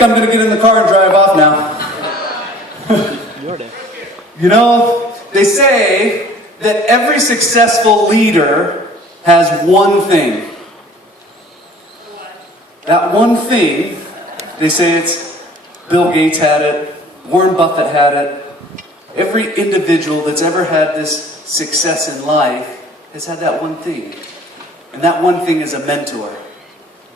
think I'm going to get in the car and drive off now. You know, they say that every successful leader has one thing. That one thing, they say it's Bill Gates had it, Warren Buffett had it. Every individual that's ever had this success in life has had that one thing. And that one thing is a mentor.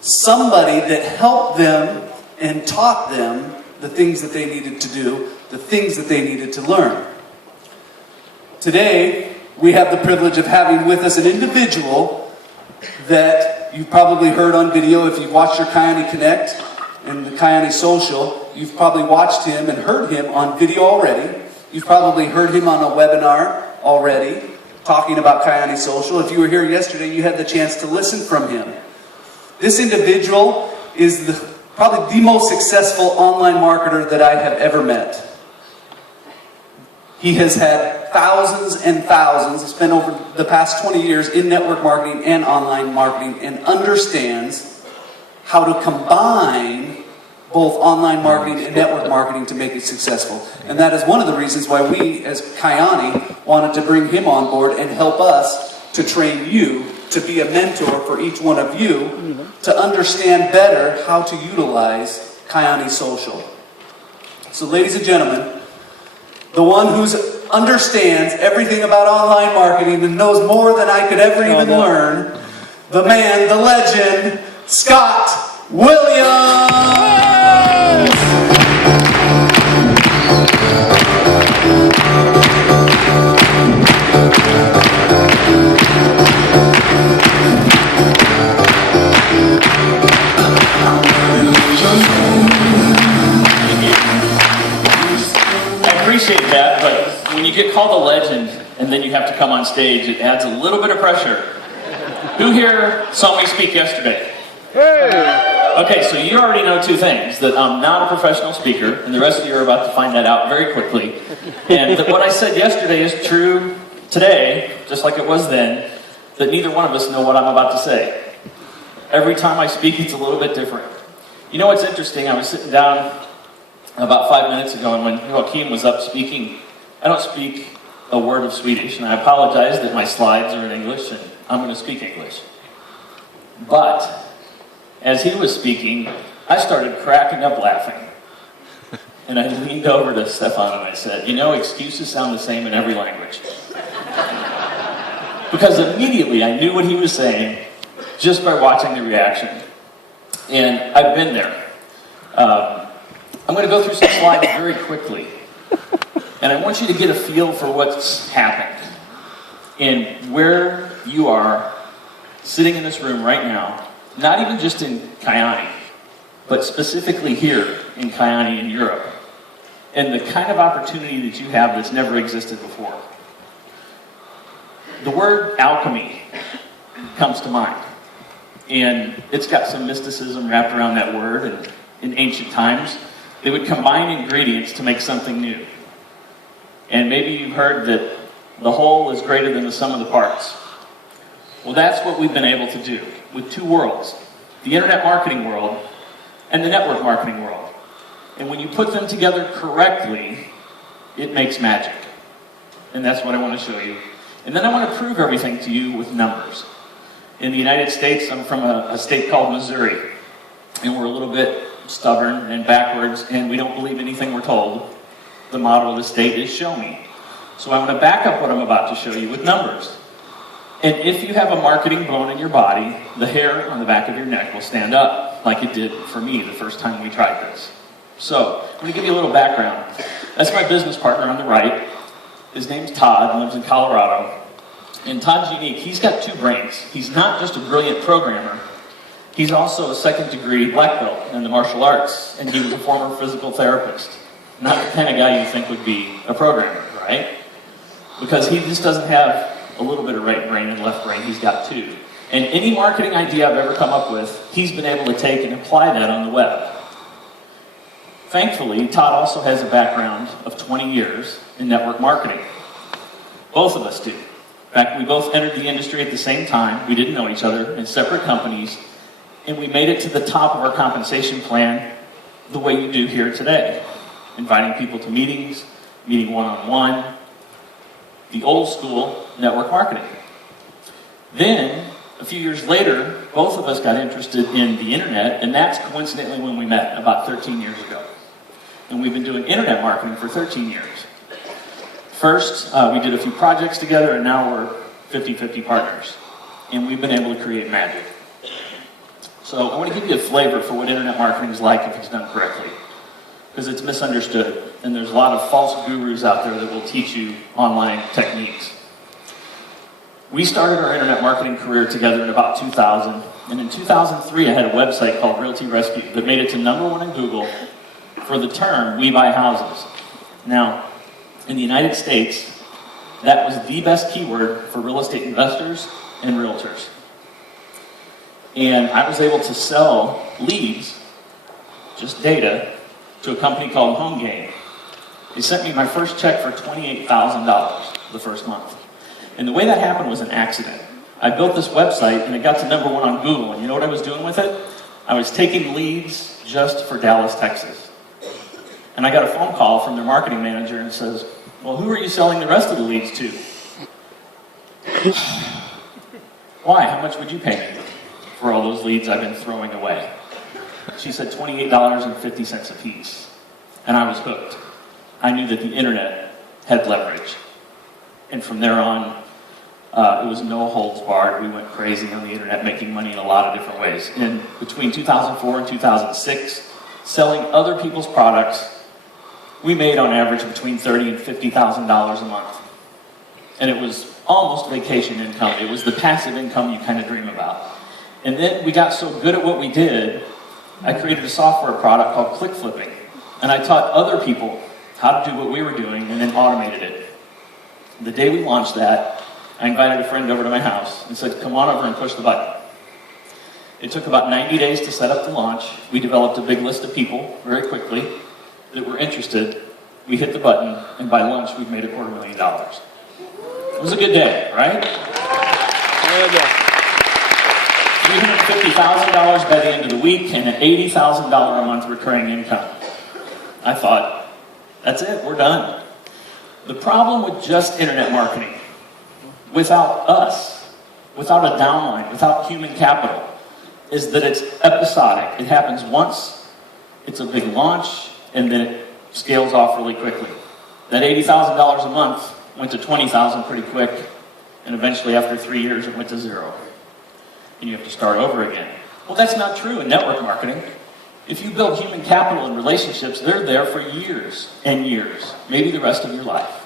Somebody that helped them and taught them the things that they needed to do, the things that they needed to learn. Today, we have the privilege of having with us an individual that you've probably heard on video. If you've watched your Kiani Connect and the Kiani Social, you've probably watched him and heard him on video already. You've probably heard him on a webinar already, talking about Kiani Social. If you were here yesterday, you had the chance to listen from him. This individual is probably the most successful online marketer that I have ever met. He has had thousands and thousands, spent over the past 20 years in network marketing and online marketing, and understands how to combine both online marketing and network marketing to make it successful. And that is one of the reasons why we, as Kiani, wanted to bring him on board and help us to train you to be a mentor for each one of you to understand better how to utilize Kiani Social. So ladies and gentlemen, the one who understands everything about online marketing and knows more than I could ever even learn, the man, the legend, Scott Williams! Appreciate that, but when you get called a legend and then you have to come on stage, it adds a little bit of pressure. Who here saw me speak yesterday? Hey! Okay, so you already know two things, that I'm not a professional speaker, and the rest of you are about to find that out very quickly, and that what I said yesterday is true today, just like it was then, that neither one of us know what I'm about to say. Every time I speak, it's a little bit different. You know what's interesting? I was sitting down about 5 minutes ago, and when Joaquin was up speaking, I don't speak a word of Swedish, and I apologize that my slides are in English, and I'm going to speak English. But, as he was speaking, I started cracking up laughing. And I leaned over to Stefan and I said, you know, excuses sound the same in every language. Because immediately I knew what he was saying just by watching the reaction. And I've been there. I'm going to go through some slides very quickly. And I want you to get a feel for what's happened. And where you are sitting in this room right now, not even just in Kiani, but specifically here in Kiani in Europe. And the kind of opportunity that you have that's never existed before. The word alchemy comes to mind. And it's got some mysticism wrapped around that word. And in ancient times, they would combine ingredients to make something new. And maybe you've heard that the whole is greater than the sum of the parts. Well, that's what we've been able to do with two worlds. The internet marketing world and the network marketing world. And when you put them together correctly, it makes magic. And that's what I want to show you. And then I want to prove everything to you with numbers. In the United States, I'm from a state called Missouri. And we're a little bit stubborn and backwards, and we don't believe anything we're told. The motto of the state is show me. So I want to back up what I'm about to show you with numbers. And if you have a marketing bone in your body, the hair on the back of your neck will stand up, like it did for me the first time we tried this. So, I'm going to give you a little background. That's my business partner on the right. His name's Todd, lives in Colorado. And Todd's unique. He's got two brains. He's not just a brilliant programmer. He's also a second-degree black belt in the martial arts, and he was a former physical therapist. Not the kind of guy you think would be a programmer, right? Because he just doesn't have a little bit of right brain and left brain. He's got two. And any marketing idea I've ever come up with, he's been able to take and apply that on the web. Thankfully, Todd also has a background of 20 years in network marketing. Both of us do. In fact, we both entered the industry at the same time. We didn't know each other in separate companies. And we made it to the top of our compensation plan the way you do here today, inviting people to meetings, meeting one-on-one, the old school network marketing. Then, a few years later, both of us got interested in the internet, and that's coincidentally when we met, about 13 years ago. And we've been doing internet marketing for 13 years. First, we did a few projects together, and now we're 50-50 partners. And we've been able to create magic. So I want to give you a flavor for what internet marketing is like if it's done correctly. Because it's misunderstood, and there's a lot of false gurus out there that will teach you online techniques. We started our internet marketing career together in about 2000, and in 2003 I had a website called Realty Rescue that made it to #1 in Google for the term "We Buy Houses." Now, in the United States, that was the best keyword for real estate investors and realtors. And I was able to sell leads, just data, to a company called Home Game. They sent me my first check for $28,000 the first month. And the way that happened was an accident. I built this website and it got to #1 on Google. And you know what I was doing with it? I was taking leads just for Dallas, Texas. And I got a phone call from their marketing manager and says, "Well, who are you selling the rest of the leads to?" "Why? How much would you pay me for all those leads I've been throwing away?" She said $28.50 a piece. And I was hooked. I knew that the internet had leverage. And from there on, it was no holds barred. We went crazy on the internet, making money in a lot of different ways. And between 2004 and 2006, selling other people's products, we made on average between $30,000 and $50,000 a month. And it was almost vacation income. It was the passive income you kind of dream about. And then we got so good at what we did, I created a software product called Click Flipping. And I taught other people how to do what we were doing and then automated it. The day we launched that, I invited a friend over to my house and said, "Come on over and push the button." It took about 90 days to set up the launch. We developed a big list of people very quickly that were interested. We hit the button, and by lunch, we've made $250,000. It was a good day, right? $350,000 by the end of the week and an $80,000 a month recurring income. I thought, that's it, we're done. The problem with just internet marketing, without us, without a downline, without human capital, is that it's episodic. It happens once, it's a big launch, and then it scales off really quickly. That $80,000 a month went to $20,000 pretty quick, and eventually after 3 years it went to zero. And you have to start over again. Well, that's not true in network marketing. If you build human capital and relationships, they're there for years and years, maybe the rest of your life.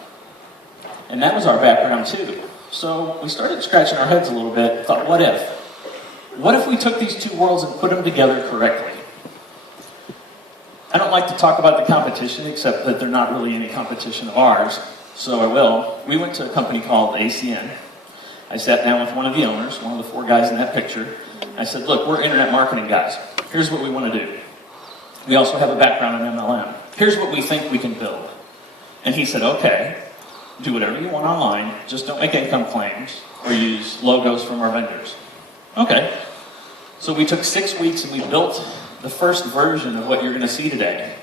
And that was our background too. So we started scratching our heads a little bit and thought, what if? What if we took these two worlds and put them together correctly? I don't like to talk about the competition, except that they're not really any competition of ours, so I will. We went to a company called ACN. I sat down with one of the owners, one of the 4 guys in that picture. I said, "Look, we're internet marketing guys. Here's what we want to do. We also have a background in MLM. Here's what we think we can build." And he said, "Okay, do whatever you want online, just don't make income claims or use logos from our vendors." Okay. So we took 6 weeks and we built the first version of what you're going to see today.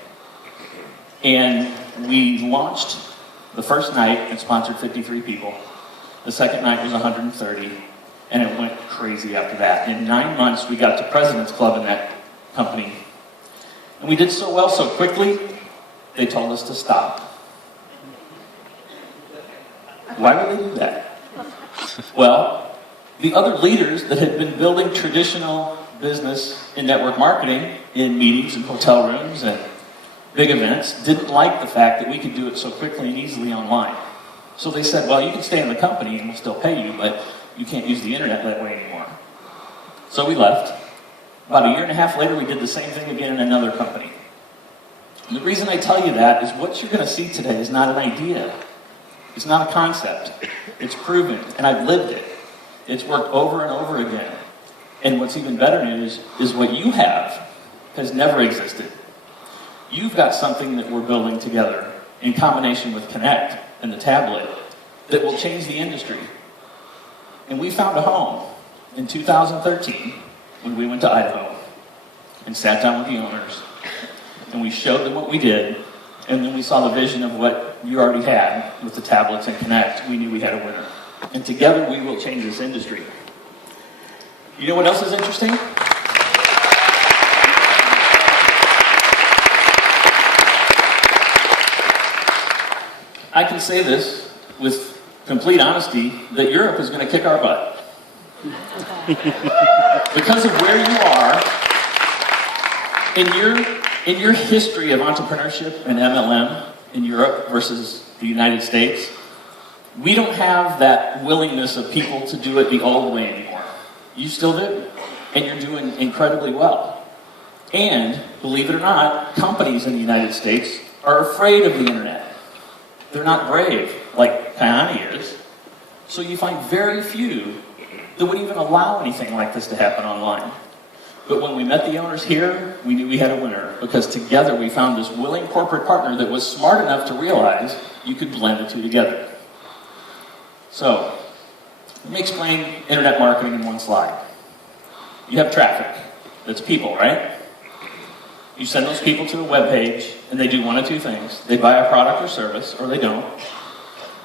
And we launched the first night and sponsored 53 people. The second night was 130, and it went crazy after that. In 9 months, we got to President's Club in that company. And we did so well so quickly, they told us to stop. Why would they do that? Well, the other leaders that had been building traditional business in network marketing, in meetings and hotel rooms and big events, didn't like the fact that we could do it so quickly and easily online. So they said, "Well, you can stay in the company and we'll still pay you, but you can't use the internet that way anymore." So we left. About 1.5 years later, we did the same thing again in another company. And the reason I tell you that is what you're going to see today is not an idea. It's not a concept. It's proven, and I've lived it. It's worked over and over again. And what's even better news is what you have has never existed. You've got something that we're building together in combination with Connect and the tablet that will change the industry. And we found a home in 2013 when we went to Idaho and sat down with the owners. and we showed them what we did, and then we saw the vision of what you already had with the tablets and Connect. We knew we had a winner. And together we will change this industry. You know what else is interesting? I can say this with complete honesty, that Europe is going to kick our butt. Because of where you are in your history of entrepreneurship and MLM in Europe versus the United States, we don't have that willingness of people to do it the old way anymore. You still do, and you're doing incredibly well. And, believe it or not, companies in the United States are afraid of the internet. They're not brave, like Kyani is. So you find very few that would even allow anything like this to happen online. But when we met the owners here, we knew we had a winner, because together we found this willing corporate partner that was smart enough to realize you could blend the two together. So, let me explain internet marketing in one slide. You have traffic. That's people, right? You send those people to a web page, and they do one of two things. They buy a product or service, or they don't.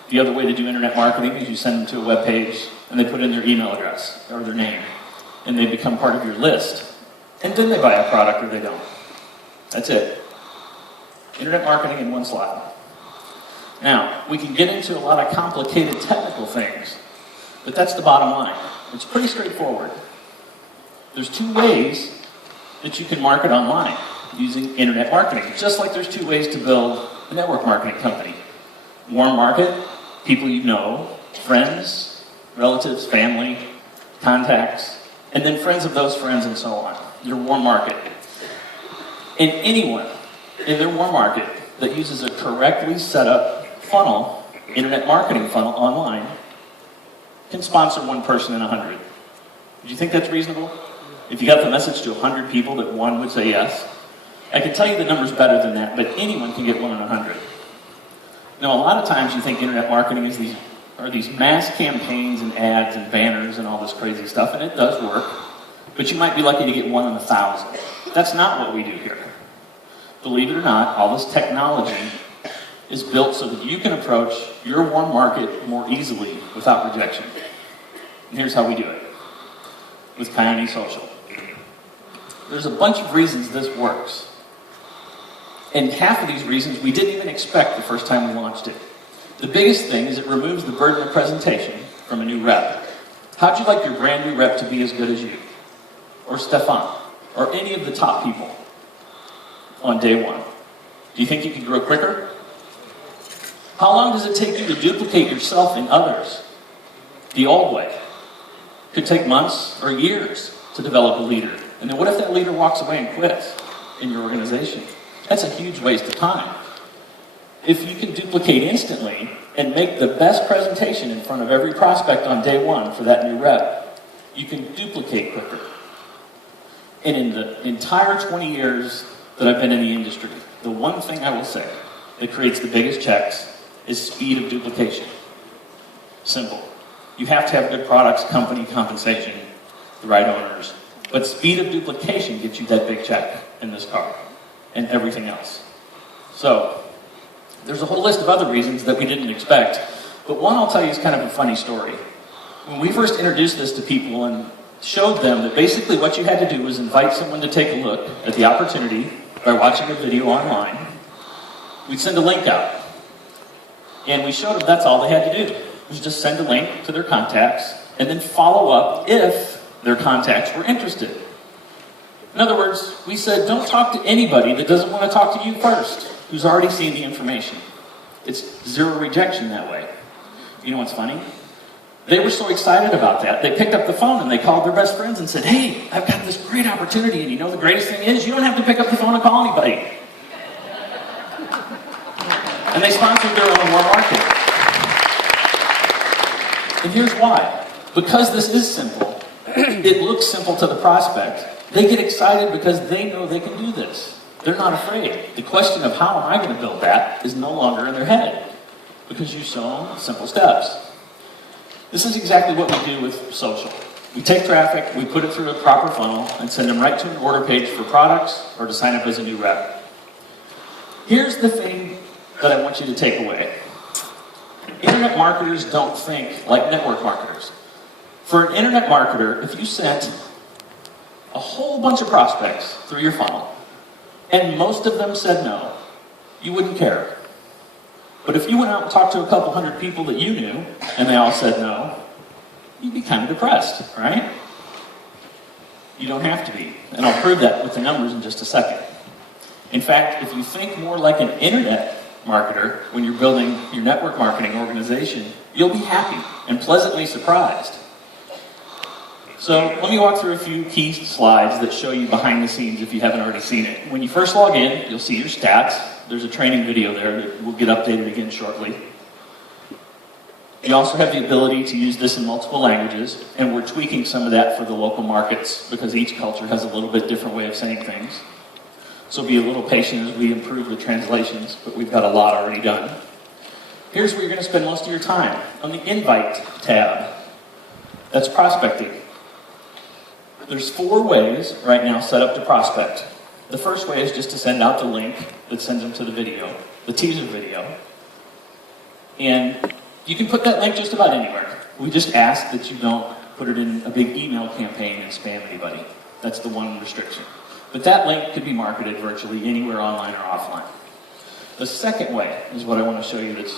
The other way to do internet marketing is you send them to a web page, and they put in their email address, or their name, and they become part of your list. And then they buy a product, or they don't. That's it. Internet marketing in one slide. Now, we can get into a lot of complicated technical things, but that's the bottom line. It's pretty straightforward. There's two ways that you can market online using internet marketing, just like there's two ways to build a network marketing company. Warm market, people you know, friends, relatives, family, contacts, and then friends of those friends and so on. Your warm market. And anyone in their warm market that uses a correctly set up funnel, internet marketing funnel online, can sponsor one person in 100. Do you think that's reasonable? If you got the message to 100 people that one would say yes, I can tell you the number's better than that, but anyone can get one in 100. Now, a lot of times you think internet marketing is these mass campaigns and ads and banners and all this crazy stuff, and it does work, but you might be lucky to get one in 1,000. That's not what we do here. Believe it or not, all this technology is built so that you can approach your warm market more easily without rejection. And here's how we do it with Kyani Social. There's a bunch of reasons this works. And half of these reasons we didn't even expect the first time we launched it. The biggest thing is it removes the burden of presentation from a new rep. How'd you like your brand new rep to be as good as you? Or Stefan? Or any of the top people on day one? Do you think you could grow quicker? How long does it take you to duplicate yourself in others? The old way. Could take months or years to develop a leader. And then what if that leader walks away and quits in your organization? That's a huge waste of time. If you can duplicate instantly and make the best presentation in front of every prospect on day one for that new rep, you can duplicate quicker. And in the entire 20 years that I've been in the industry, the one thing I will say that creates the biggest checks is speed of duplication. Simple. You have to have good products, company, compensation, the right owners. But speed of duplication gets you that big check in this car and everything else. So, there's a whole list of other reasons that we didn't expect, but one I'll tell you is kind of a funny story. When we first introduced this to people and showed them that basically what you had to do was invite someone to take a look at the opportunity by watching a video online, we'd send a link out. And we showed them that's all they had to do, was just send a link to their contacts and then follow up if their contacts were interested. In other words, we said, don't talk to anybody that doesn't want to talk to you first, who's already seen the information. It's zero rejection that way. You know what's funny? They were so excited about that, they picked up the phone and they called their best friends and said, hey, I've got this great opportunity, and you know the greatest thing is, you don't have to pick up the phone and call anybody. And they sponsored their own warm market. And here's why. Because this is simple, it looks simple to the prospect. They get excited because they know they can do this. They're not afraid. The question of how am I going to build that is no longer in their head because you show them simple steps. This is exactly what we do with social. We take traffic, we put it through a proper funnel, and send them right to an order page for products or to sign up as a new rep. Here's the thing that I want you to take away. Internet marketers don't think like network marketers. For an internet marketer, if you sent a whole bunch of prospects through your funnel, and most of them said no, you wouldn't care. But if you went out and talked to a couple hundred people that you knew, and they all said no, you'd be kind of depressed, right? You don't have to be. And I'll prove that with the numbers in just a second. In fact, if you think more like an internet marketer when you're building your network marketing organization, you'll be happy and pleasantly surprised. So let me walk through a few key slides that show you behind the scenes if you haven't already seen it. When you first log in, you'll see your stats. There's a training video there that will get updated again shortly. You also have the ability to use this in multiple languages, and we're tweaking some of that for the local markets because each culture has a little bit different way of saying things. So be a little patient as we improve the translations, but we've got a lot already done. Here's where you're going to spend most of your time, on the Invite tab. That's prospecting. There's 4 ways right now set up to prospect. The first way is just to send out the link that sends them to the video, the teaser video. And you can put that link just about anywhere. We just ask that you don't put it in a big email campaign and spam anybody. That's the one restriction. But that link could be marketed virtually anywhere online or offline. The second way is what I want to show you that's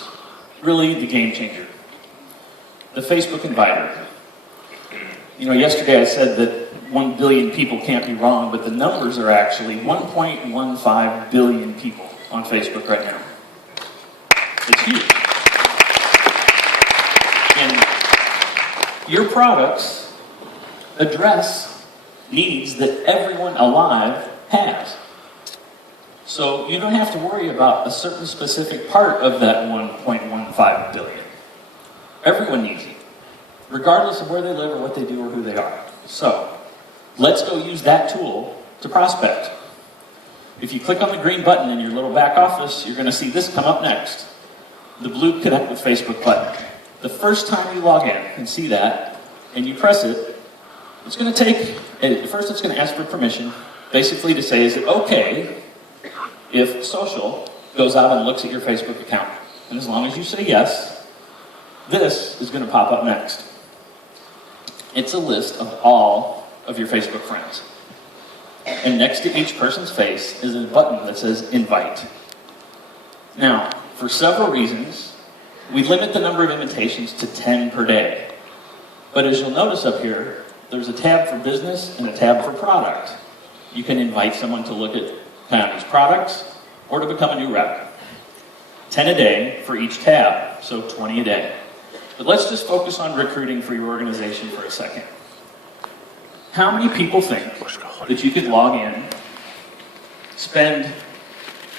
really the game changer. The Facebook Inviter. You know, yesterday I said that 1 billion people can't be wrong, but the numbers are actually 1.15 billion people on Facebook right now. It's huge. And your products address needs that everyone alive has. So you don't have to worry about a certain specific part of that 1.15 billion. Everyone needs it, regardless of where they live or what they do or who they are. So let's go use that tool to prospect. If you click on the green button in your little back office, you're going to see this come up next. The blue Connect with Facebook button. The first time you log in and see that, and you press it, it's going to take, first it's going to ask for permission, basically to say, is it okay if social goes out and looks at your Facebook account? And as long as you say yes, this is going to pop up next. It's a list of all of your Facebook friends. And next to each person's face is a button that says Invite. Now, for several reasons, we limit the number of invitations to 10 per day. But as you'll notice up here, there's a tab for business and a tab for product. You can invite someone to look at Coyote's products or to become a new rep. 10 a day for each tab, so 20 a day. But let's just focus on recruiting for your organization for a second. How many people think that you could log in, spend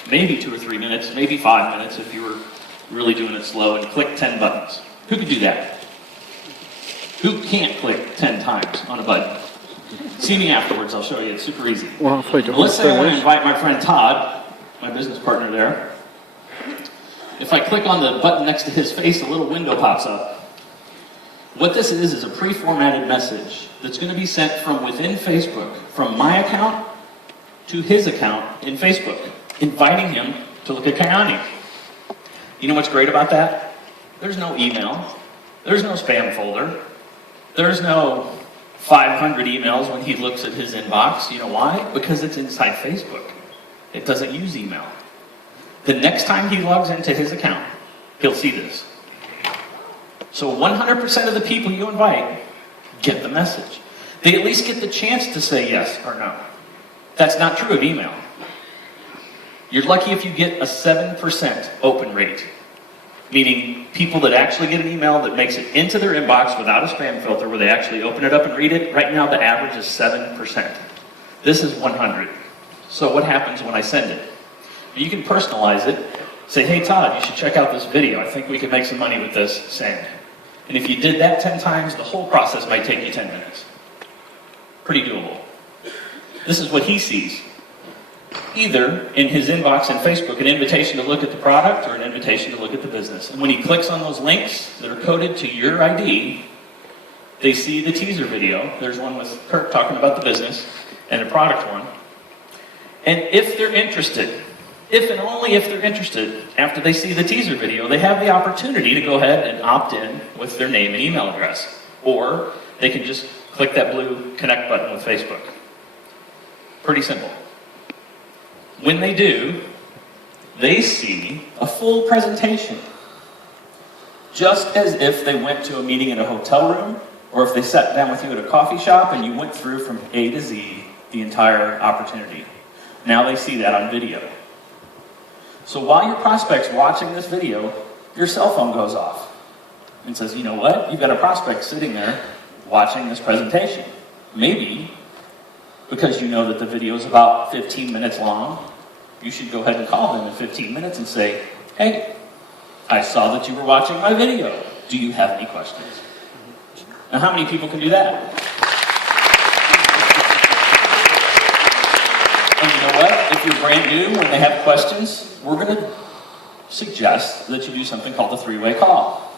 maybe 2 or 3 minutes, maybe 5 minutes if you were really doing it slow, and click 10 buttons? Who could do that? Who can't click 10 times on a button? See me afterwards, I'll show you, it's super easy. Well, Let's say I want to invite my friend Todd, my business partner there. If I click on the button next to his face, a little window pops up. What this is a pre-formatted message that's going to be sent from within Facebook, from my account to his account in Facebook, inviting him to look at Coyote. You know what's great about that? There's no email. There's no spam folder. There's no 500 emails when he looks at his inbox. You know why? Because it's inside Facebook. It doesn't use email. The next time he logs into his account, he'll see this. So 100% of the people you invite get the message. They at least get the chance to say yes or no. That's not true of email. You're lucky if you get a 7% open rate, meaning people that actually get an email that makes it into their inbox without a spam filter, where they actually open it up and read it. Right now, the average is 7%. This is 100. So what happens when I send it? You can personalize it. Say, hey, Todd, you should check out this video. I think we could make some money with this. Send. And if you did that 10 times, the whole process might take you 10 minutes. Pretty doable. This is what he sees. Either in his inbox in Facebook, an invitation to look at the product or an invitation to look at the business. And when he clicks on those links that are coded to your ID, they see the teaser video. There's one with Kirk talking about the business and a product one. And if they're interested, if and only if they're interested, after they see the teaser video, they have the opportunity to go ahead and opt in with their name and email address. Or they can just click that blue connect button with Facebook. Pretty simple. When they do, they see a full presentation. Just as if they went to a meeting in a hotel room, or if they sat down with you at a coffee shop and you went through from A to Z the entire opportunity. Now they see that on video. So while your prospect's watching this video, your cell phone goes off and says, you know what? You've got a prospect sitting there watching this presentation. Maybe because you know that the video is about 15 minutes long, you should go ahead and call them in 15 minutes and say, hey, I saw that you were watching my video. Do you have any questions? Now, how many people can do that? And you know what? If you're brand new, when they have questions, we're going to suggest that you do something called the three-way call.